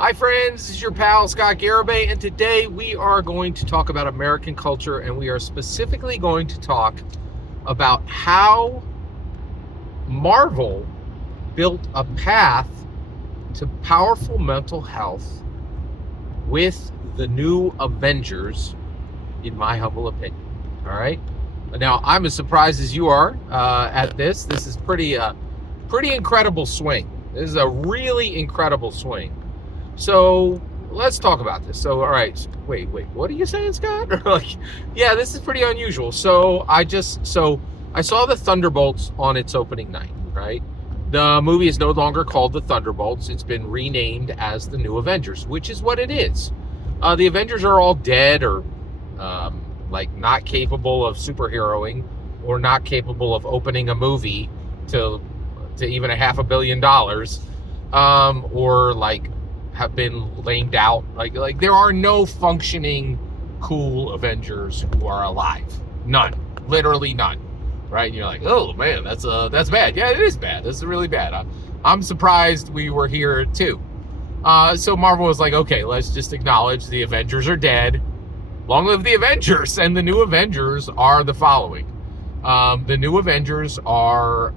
Hi friends, this is your pal Scott Garibay, and today we are going to talk about American culture, and we are specifically going to talk about how Marvel built a path to powerful mental health with the new Avengers, in my humble opinion. All right. Now, I'm as surprised as you are at this. This is pretty incredible swing. This is a really incredible swing. So let's talk about this. So, all right, wait, what are you saying, Scott? Yeah, this is pretty unusual. So I saw the Thunderbolts on its opening night, right? The movie is no longer called the Thunderbolts. It's been renamed as the New Avengers, which is what it is. The Avengers are all dead or not capable of superheroing or not capable of opening a movie to even $500 million, or have been lamed out. Like there are no functioning cool Avengers who are alive. None. Literally none. Right? And you're like, oh man, that's bad. Yeah, it is bad. This is really bad. I'm surprised we were here too. So Marvel was like, okay, let's just acknowledge the Avengers are dead. Long live the Avengers. And the new Avengers are the following. The new Avengers are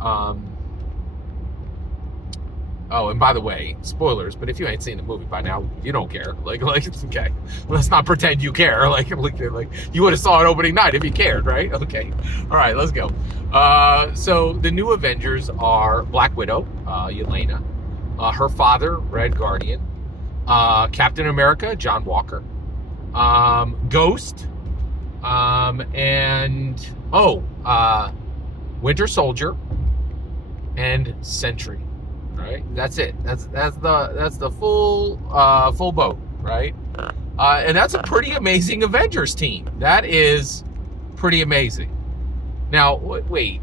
oh, and by the way, spoilers, but if you ain't seen the movie by now, you don't care. Like it's okay. Let's not pretend you care. Like you would have saw it opening night if you cared, right? Okay. All right, let's go. So the new Avengers are Black Widow, Yelena, her father, Red Guardian, Captain America, John Walker, Ghost, and Winter Soldier, and Sentry. Right, that's it. That's the full boat, right? And that's a pretty amazing Avengers team. That is pretty amazing. Now, wait,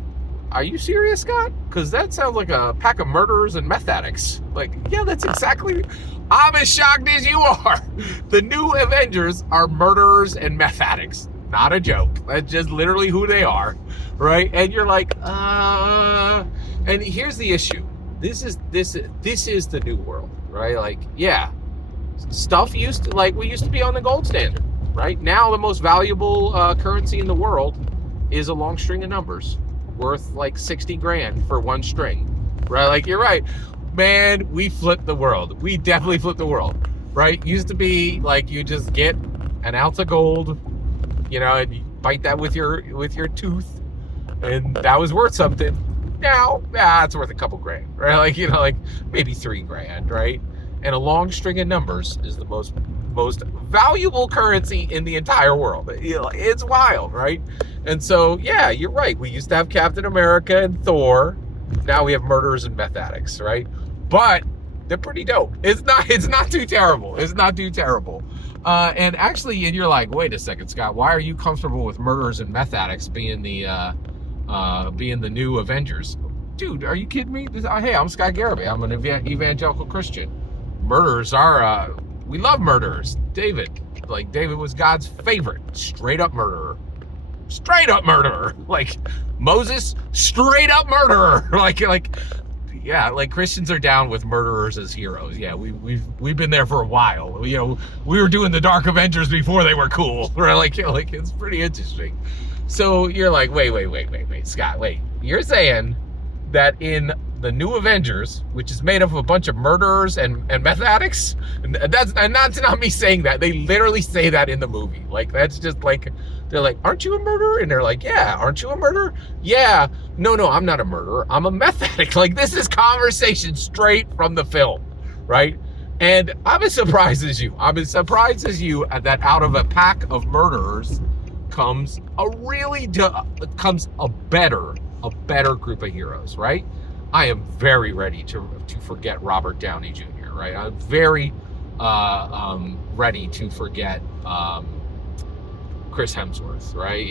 are you serious, Scott? Because that sounds like a pack of murderers and meth addicts. Yeah, that's exactly. I'm as shocked as you are. The new Avengers are murderers and meth addicts. Not a joke. That's just literally who they are, right? And you're like, And here's the issue. This is the new world, right? Stuff we used to be on the gold standard, right? Now the most valuable currency in the world is a long string of numbers worth like 60 grand for one string, right? You're right, man. We flipped the world. We definitely flipped the world, right? Used to be you just get an ounce of gold, and you bite that with your tooth, and that was worth something. Now, it's worth a couple grand, right? Maybe 3 grand, right? And a long string of numbers is the most valuable currency in the entire world. It's wild, right? And so, yeah, you're right. We used to have Captain America and Thor. Now we have murderers and meth addicts, right? But they're pretty dope. It's not too terrible. It's not too terrible. And you're like, wait a second, Scott. Why are you comfortable with murderers and meth addicts being the new Avengers? Dude, are you kidding me? Hey, I'm Scott Garibay. I'm an evangelical Christian. Murderers are, we love murderers. David was God's favorite. Straight up murderer. Moses, straight up murderer. Christians are down with murderers as heroes. Yeah, we've been there for a while. We were doing the Dark Avengers before they were cool. Right? It's pretty interesting. So you're like, wait, Scott, wait. You're saying that in the new Avengers, which is made up of a bunch of murderers and meth addicts, and that's not me saying that. They literally say that in the movie. That's just they're like, aren't you a murderer? And they're like, yeah, aren't you a murderer? Yeah. No, I'm not a murderer. I'm a meth addict. This is conversation straight from the film, right? And I'm as surprised as you. That out of a pack of murderers comes a better group of heroes, right? I am very ready to forget Robert Downey Jr., right? I'm very ready to forget Chris Hemsworth, right?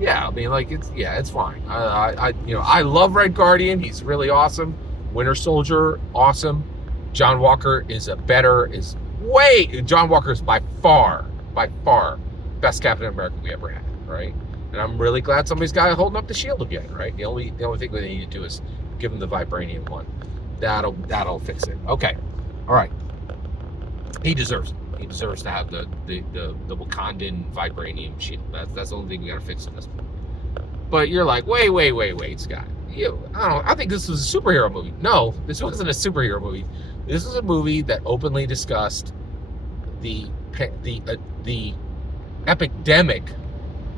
It's fine. I love Red Guardian. He's really awesome. Winter Soldier, awesome. John Walker is John Walker is by far best Captain America we ever had, right? And I'm really glad somebody's got holding up the shield again, right? The only thing we need to do is give him the vibranium one. That'll fix it. Okay. All right. He deserves it. He deserves to have the Wakandan vibranium shield. That's the only thing we got to fix in this movie. But you're like, wait, Scott. I think this was a superhero movie. No, this wasn't a superhero movie. This was a movie that openly discussed the epidemic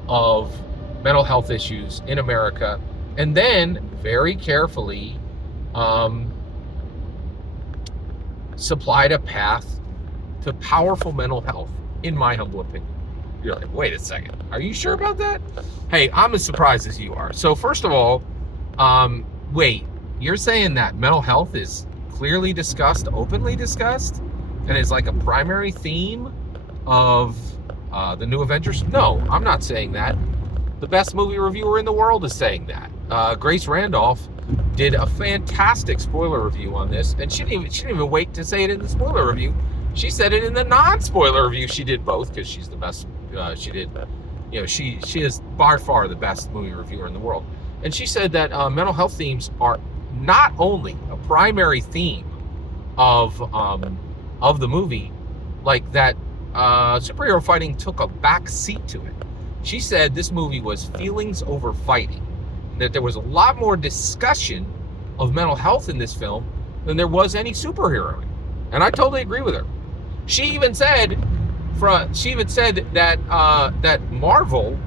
of mental health issues in America, and then very carefully supplied a path to powerful mental health, in my humble opinion. You're like, wait a second, are you sure about that? Hey, I'm as surprised as you are. So first of all, wait, you're saying that mental health is clearly discussed, openly discussed, and is like a primary theme of the new Avengers? No, I'm not saying that. The best movie reviewer in the world is saying that. Grace Randolph did a fantastic spoiler review on this, and she didn't even wait to say it in the spoiler review. She said it in the non-spoiler review. She did both because she's the best. She is by far the best movie reviewer in the world. And she said that mental health themes are not only a primary theme of the movie, like that superhero fighting took a back seat to it. She said this movie was feelings over fighting, that there was a lot more discussion of mental health in this film than there was any superhero. And I totally agree with her. She even said that that Marvel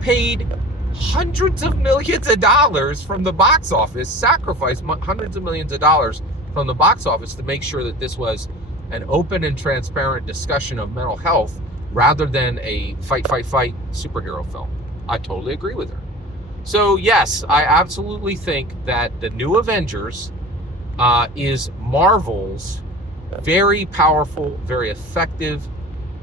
paid hundreds of millions of dollars from the box office, sacrificed hundreds of millions of dollars from the box office to make sure that this was an open and transparent discussion of mental health rather than a fight superhero film. I totally agree with her. So yes, I absolutely think that the new Avengers is Marvel's very powerful, very effective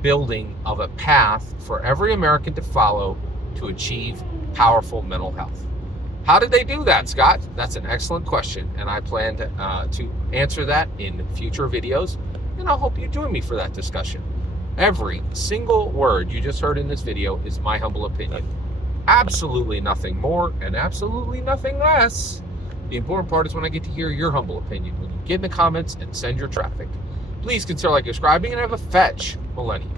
building of a path for every American to follow to achieve powerful mental health. How did they do that, Scott? That's an excellent question, and I plan to answer that in future videos, and I hope you join me for that discussion. Every single word you just heard in this video is my humble opinion. Absolutely nothing more and absolutely nothing less. The important part is when I get to hear your humble opinion, when you get in the comments and send your traffic. Please consider subscribing and have a fetch millennium.